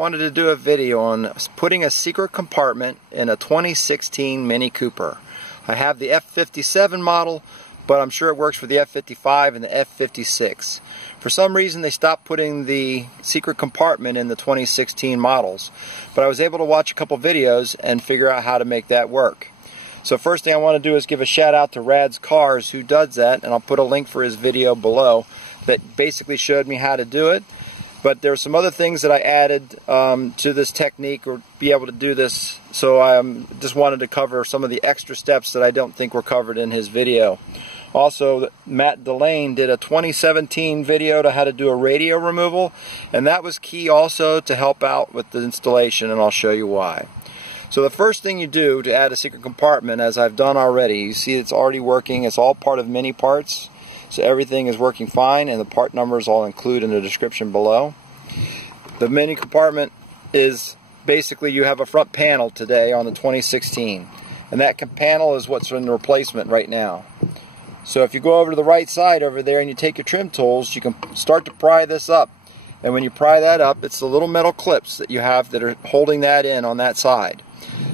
wanted to do a video on putting a secret compartment in a 2016 Mini Cooper. I have the F57 model, but I'm sure it works for the F55 and the F56. For some reason they stopped putting the secret compartment in the 2016 models, but I was able to watch a couple videos and figure out how to make that work. So first thing I want to do is give a shout out to Radz Cars, who does that, and I'll put a link for his video below that basically showed me how to do it. But there are some other things that I added to this technique, or be able to do this, so I just wanted to cover some of the extra steps that I don't think were covered in his video. Also, Matt Delane did a 2017 video to how to do a radio removal, and that was key also to help out with the installation, and I'll show you why. So the first thing you do to add a secret compartment, as I've done already, you see it's already working. It's all part of Mini Parts. So everything is working fine, and the part numbers I'll include in the description below. The Mini compartment is basically, you have a front panel today on the 2016, and that panel is what's in replacement right now. So if you go over to the right side over there and you take your trim tools, you can start to pry this up. And when you pry that up, it's the little metal clips that you have that are holding that in on that side.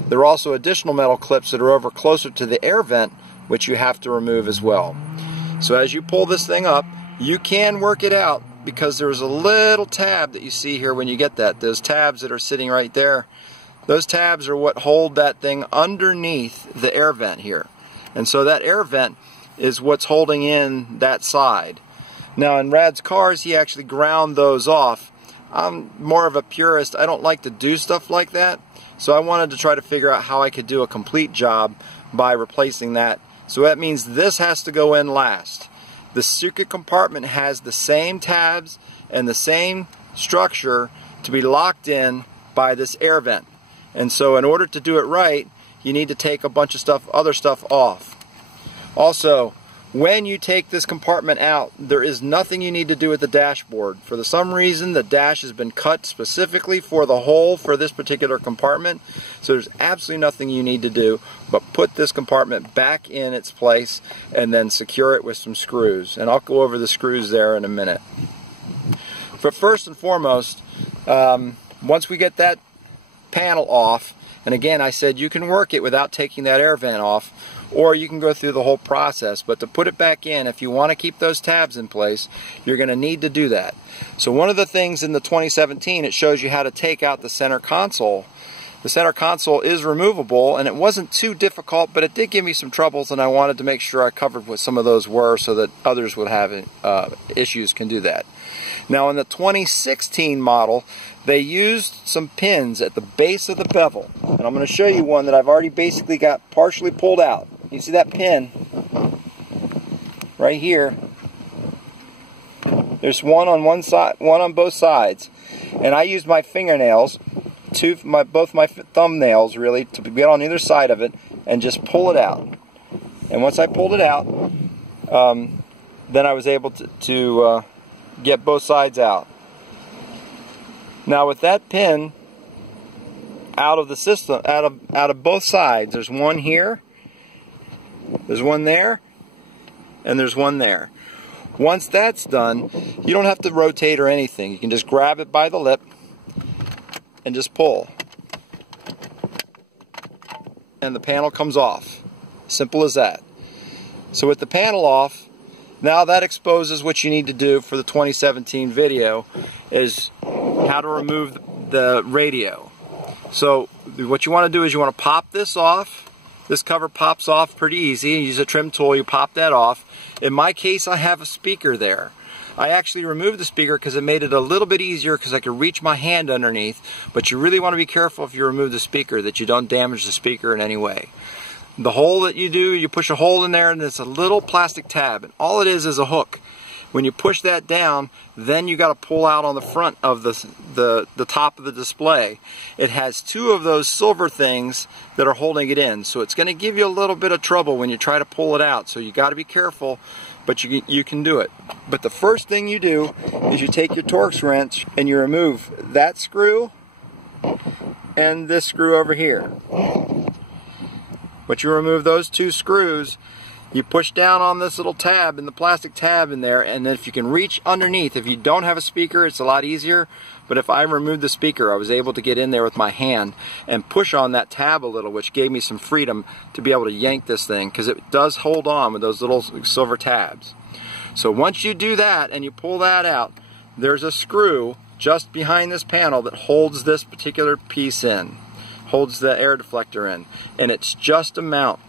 There are also additional metal clips that are over closer to the air vent, which you have to remove as well. So as you pull this thing up, you can work it out, because there's a little tab that you see here when you get that. Those tabs that are sitting right there, those tabs are what hold that thing underneath the air vent here. And so that air vent is what's holding in that side. Now in Radz Cars, he actually ground those off. I'm more of a purist. I don't like to do stuff like that. So I wanted to try to figure out how I could do a complete job by replacing that. So that means this has to go in last. The secret compartment has the same tabs and the same structure to be locked in by this air vent. And so in order to do it right, you need to take a bunch of other stuff off. Also, when you take this compartment out, there is nothing you need to do with the dashboard. For some reason, the dash has been cut specifically for the hole for this particular compartment. So there's absolutely nothing you need to do but put this compartment back in its place and then secure it with some screws. And I'll go over the screws there in a minute. But first and foremost, once we get that panel off, and again I said you can work it without taking that air vent off, or you can go through the whole process, but to put it back in, if you want to keep those tabs in place, you're going to need to do that. So one of the things in the 2017, it shows you how to take out the center console. The center console is removable, and it wasn't too difficult, but it did give me some troubles, and I wanted to make sure I covered what some of those were so that others would have issues can do that. Now in the 2016 model, they used some pins at the base of the bevel, and I'm going to show you one that I've already basically got partially pulled out. You see that pin right here? There's one on one side, one on both sides, and I used my fingernails, both my thumbnails really, to get on either side of it and just pull it out. And once I pulled it out, then I was able to get both sides out. Now with that pin out of the system, out of both sides, there's one here, there's one there, and there's one there. Once that's done, you don't have to rotate or anything. You can just grab it by the lip and just pull. And the panel comes off. Simple as that. So with the panel off, now that exposes what you need to do for the 2017 video, is how to remove the radio. So what you want to do is you want to pop this off. This cover pops off pretty easy. You use a trim tool, you pop that off. In my case, I have a speaker there. I actually removed the speaker because it made it a little bit easier because I could reach my hand underneath, but you really want to be careful if you remove the speaker that you don't damage the speaker in any way. The hole that you do, you push a hole in there and it's a little plastic tab, and all it is a hook. When you push that down, then you got to pull out on the front of the top of the display. It has two of those silver things that are holding it in, so it's going to give you a little bit of trouble when you try to pull it out, so you got to be careful, but you can do it. But the first thing you do is you take your Torx wrench and you remove that screw and this screw over here. But you remove those two screws, You push down on this little tab, in the plastic tab in there, and then if you can reach underneath, if you don't have a speaker, it's a lot easier. But if I removed the speaker, I was able to get in there with my hand and push on that tab a little, which gave me some freedom to be able to yank this thing, because it does hold on with those little silver tabs. So once you do that and you pull that out, there's a screw just behind this panel that holds this particular piece in, holds the air deflector in, and it's just a mount.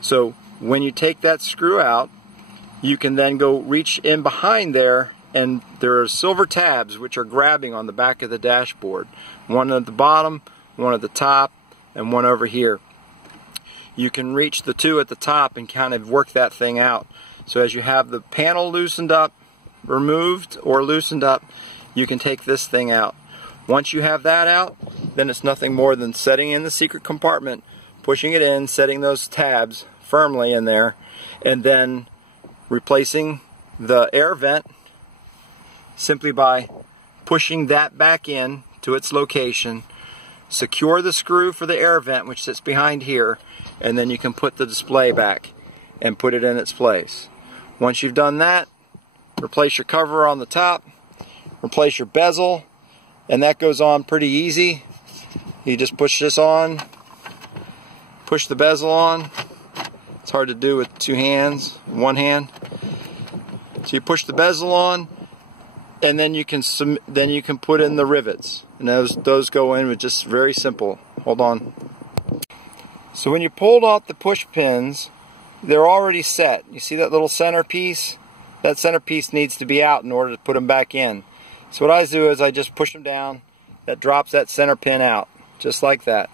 So when you take that screw out, you can then go reach in behind there, and there are silver tabs which are grabbing on the back of the dashboard. One at the bottom, one at the top, and one over here. You can reach the two at the top and kind of work that thing out. So as you have the panel loosened up, removed or loosened up, you can take this thing out. Once you have that out, then it's nothing more than setting in the secret compartment, pushing it in, setting those tabs firmly in there, and then replacing the air vent simply by pushing that back in to its location, secure the screw for the air vent which sits behind here, and then you can put the display back and put it in its place. Once you've done that, replace your cover on the top, replace your bezel, and that goes on pretty easy. You just push this on, push the bezel on. It's hard to do with two hands, one hand. So you push the bezel on, and then you can put in the rivets, and those go in with just very simple. Hold on. So when you pulled out the push pins, they're already set. You see that little center piece? That center piece needs to be out in order to put them back in. So what I do is I just push them down. That drops that center pin out, just like that.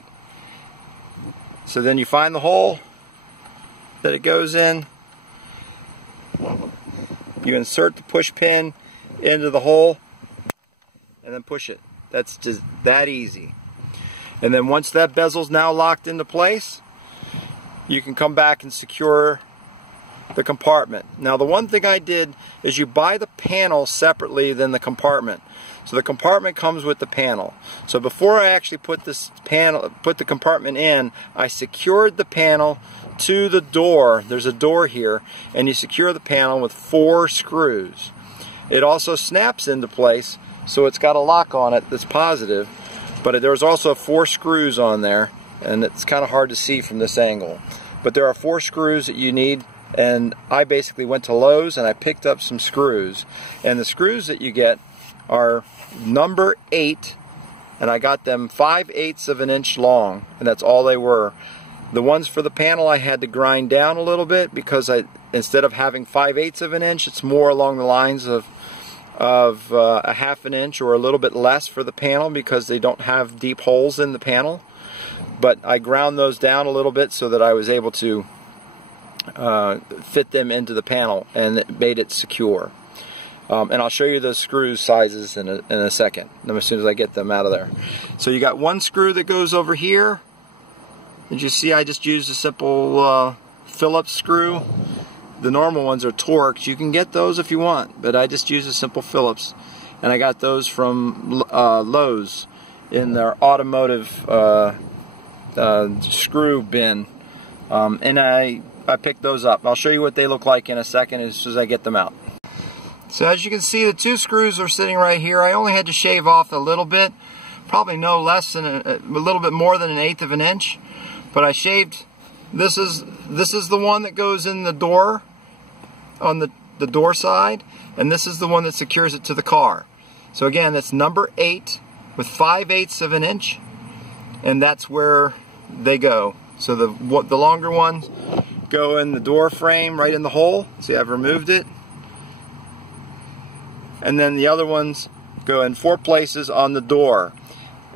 So then you find the hole that it goes in. You insert the push pin into the hole and then push it. That's just that easy. And then once that bezel's now locked into place, you can come back and secure the compartment. Now the one thing I did is you buy the panel separately than the compartment. So the compartment comes with the panel. So before I actually put the compartment in, I secured the panel to the door. There's a door here, and you secure the panel with 4 screws. It also snaps into place, so it's got a lock on it that's positive, but there's also 4 screws on there, and it's kind of hard to see from this angle. But there are 4 screws that you need, and I basically went to Lowe's and I picked up some screws. And the screws that you get are number 8, and I got them 5/8 of an inch long, and that's all they were. The ones for the panel I had to grind down a little bit, because instead of having 5/8 of an inch, it's more along the lines of a half an inch or a little bit less for the panel, because they don't have deep holes in the panel. But I ground those down a little bit so that I was able to fit them into the panel, and it made it secure. And I'll show you the screw sizes in a second, as soon as I get them out of there. So you got one screw that goes over here. As you see, I just used a simple Phillips screw. The normal ones are Torx. You can get those if you want, but I just use a simple Phillips. And I got those from Lowe's in their automotive screw bin. And I picked those up. I'll show you what they look like in a second as soon as I get them out. So as you can see, the 2 screws are sitting right here. I only had to shave off a little bit, probably no less than a little bit more than 1/8 of an inch. But I shaved. This is the one that goes in the door, on the door side, and this is the one that secures it to the car. So again, that's number 8 with 5/8 of an inch, and that's where they go. So the longer ones go in the door frame, right in the hole. See, I've removed it. And then the other ones go in 4 places on the door.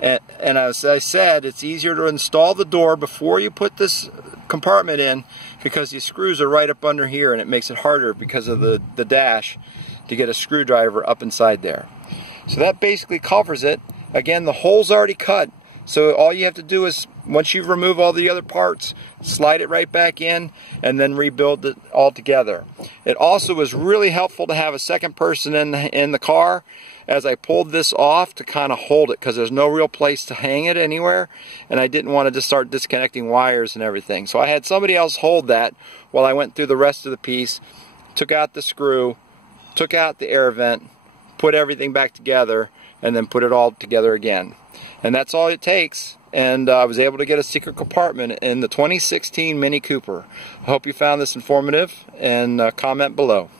And as I said, it's easier to install the door before you put this compartment in, because these screws are right up under here, and it makes it harder because of the dash to get a screwdriver up inside there. So that basically covers it. Again, the hole's already cut. So all you have to do is, once you remove all the other parts, slide it right back in and then rebuild it all together. It also was really helpful to have a second person in the car as I pulled this off to kind of hold it, because there's no real place to hang it anywhere, and I didn't want to just start disconnecting wires and everything. So I had somebody else hold that while I went through the rest of the piece, took out the screw, took out the air vent, put everything back together, and then put it all together again. And that's all it takes. And I was able to get a secret compartment in the 2016 Mini Cooper. I hope you found this informative, and comment below.